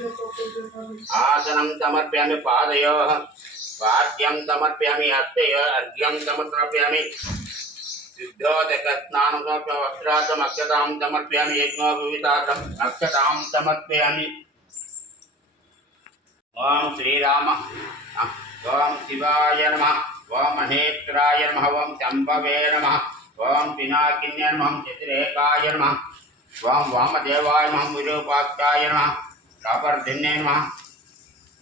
आसनं समर्पयामि पादयोः पाद्यं समर्पयामि हस्तयोः अर्घ्यं समर्पयामि सिद्धोदकस्नानं समर्पयामि वस्त्रार्थम् अक्षतां समर्पयामि यज्ञोपवीतार्थम् अक्षतां समर्पयामि। ओम श्रीराम ओम शिवाय नमः ओम महेश्वराय नमः ओम शंभवे नमः ओम पिनाकिन्य नमः चित्रेकाय नमः ओम वामदेवाय नमः विरूपाक्षाय नमः कापर्धिन्ये नमः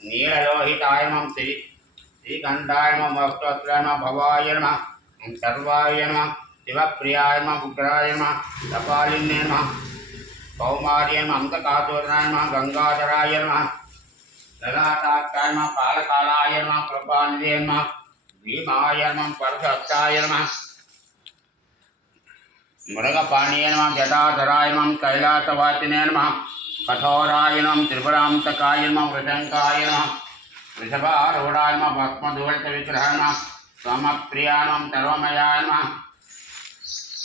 नीललोहिताय नमः श्रीकंठाय नमः मोक्षोत्राय नमः भवाय नमः सर्वाय नमः शिवप्रियाय नमः उग्राय नमः कपालिन्ये नमः कौमार्य नमः अंतकासुराय नमः गंगाधराय नमः ललाटाक्षाय नमः कालकालाय नमः कृपानिधे नमः भीमाय नमः परसहस्ताय नमः मृगपाणिये नमः जटाधराय नमः कैलासवासिने नमः कठोराय नमः त्रिपुरान्तकाय नमः वृषङ्काय नमः वृषभारूढाय नमः भस्मधूलितविग्रहाय नमः स्वमप्रियाय नमः सर्वमयाय नमः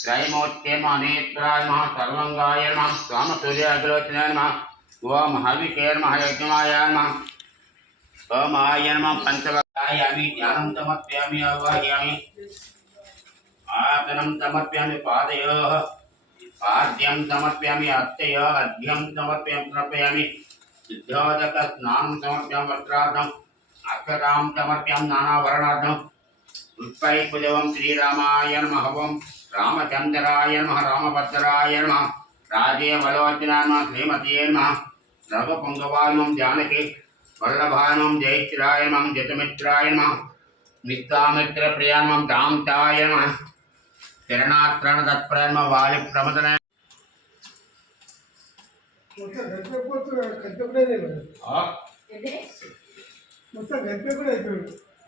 त्रैमूर्ते नमः नेत्राय नमः सर्वङ्गाय नमः स्वामसूर्याग्रोचनाय नमः ओम हविके नमः यज्ञाय नमः ओमाय नमः पंचवक्तायामि ज्ञानं समर्पयामि आवाहयामि आसनं समर्पयामि पादयोः पाद्यं समर्पयामि हस्तयोः अर्घ्यं समर्पयामि सिद्धोदकस्नानं समर्पयामि वस्त्रार्थम् अक्षतां समर्पयामि नानावर्णार्थम् पुष्पैर्पुजवं श्रीरामाय नमः ओं रामचन्द्राय नमः रामभद्राय नमः राजेवलोचनाय नमः श्रीमते नमः रघुपुङ्गवाय नमः जानकी वल्लभाय नमः जयचिराय नमः जतमित्राय नमः विश्वामित्रप्रियाय नमः दामताय नमः शरणात्रणतत्पराय नमः वालिप्रमदनाय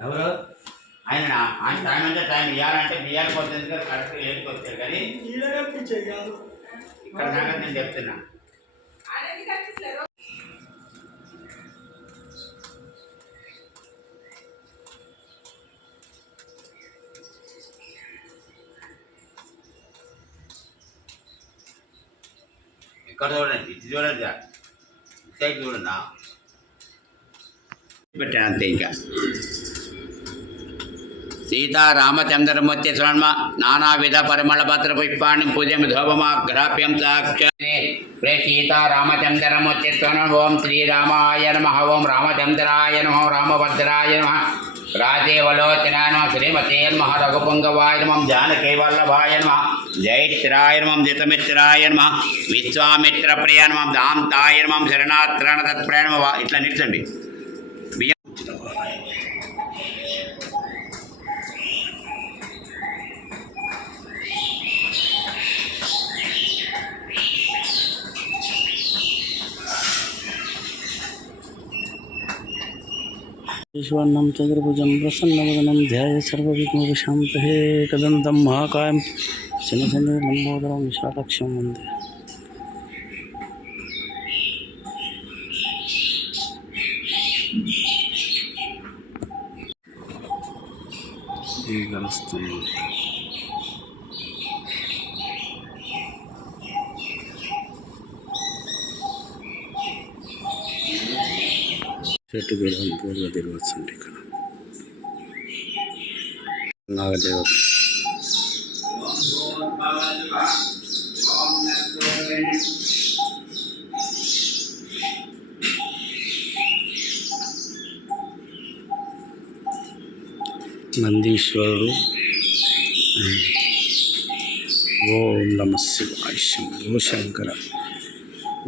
ఎవరు ఆయన ఆయన టైం అంటే టైం ఇవ్వాలంటే ఇవ్వకపోతుంది కరెక్ట్ వేసుకొచ్చారు కానీ ఇక్కడ దాకా నేను చెప్తున్నా ఇక్కడ చూడండి ఇది చూడండి సైడ్ చూడండి పెట్టాను అంతే ఇంకా सीतारामचंद्रमूर्ति स्वर्म नानाविध परिमलपत्र पुष्पाणि पूजयामि धूपमाघ्राप्यं साक्षात् प्रे सीतारामचंद्रमूर्ति स्वर्म ओं श्रीरामाय नमः ओं रामचंद्राय नमः रामभद्राय नमः राजेवलोचनाय नमः श्रीमते नमः रघुपुङ्गवाय नमः जानकी वल्लभाय नमः जयचिराय नमः जितमित्राय नमः विश्वामित्रप्रियाय नमः दामताय नमः शरणात्रणतत्पराय नमः इट्ला निल्चंడి ईश्वरं चतुर्भुजं प्रसन्नवदनं ध्याये सर्वविघ्नोपशान्तये एकदन्तं महाकायं शनैः लम्बोदरं विशालाक्षं वन्दे చెట్టు కూడా పూర్వ తిరగచ్చండి ఇక్కడ నాగదేవ నందీశ్వరుడు ఓం నమ శివాయ శంభో శంకర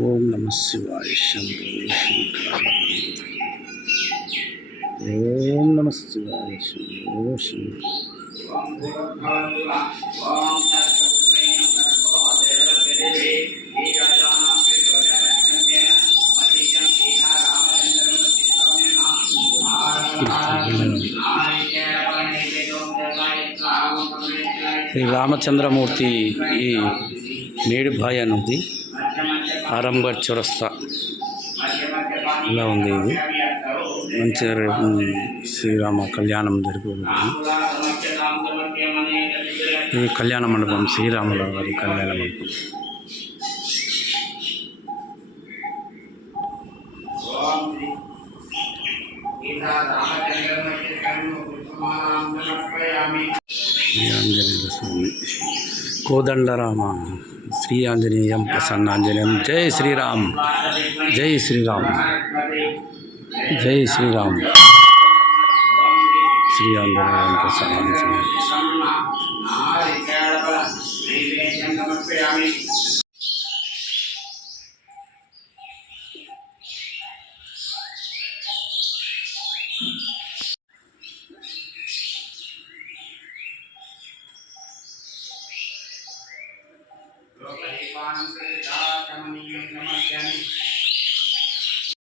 ఓం నమ శివాయ శంభో శంకర ఓం నమ శివాయ శంభో శంకర శ్రీ రామచంద్రమూర్తి ఈ మేడిభాయ్ అన్నది ఆరంగఢ్ చౌరస్తా ఇలా ఉంది. ఇది మంచిగా శ్రీరామ కళ్యాణం జరుగుతుంది. ఇది కళ్యాణ మండపం, శ్రీరాముల వారి కళ్యాణ మండపం. శ్రీ ఆంజనేయ స్వామి కోదండరామ శ్రీ ఆంజనేయం ప్రసన్నాంజనేయం జై శ్రీరామ్ జై శ్రీరామ్ జై శ్రీరామ్ శ్రీ ఆంజనేయం ప్రసన్నాంజనేయం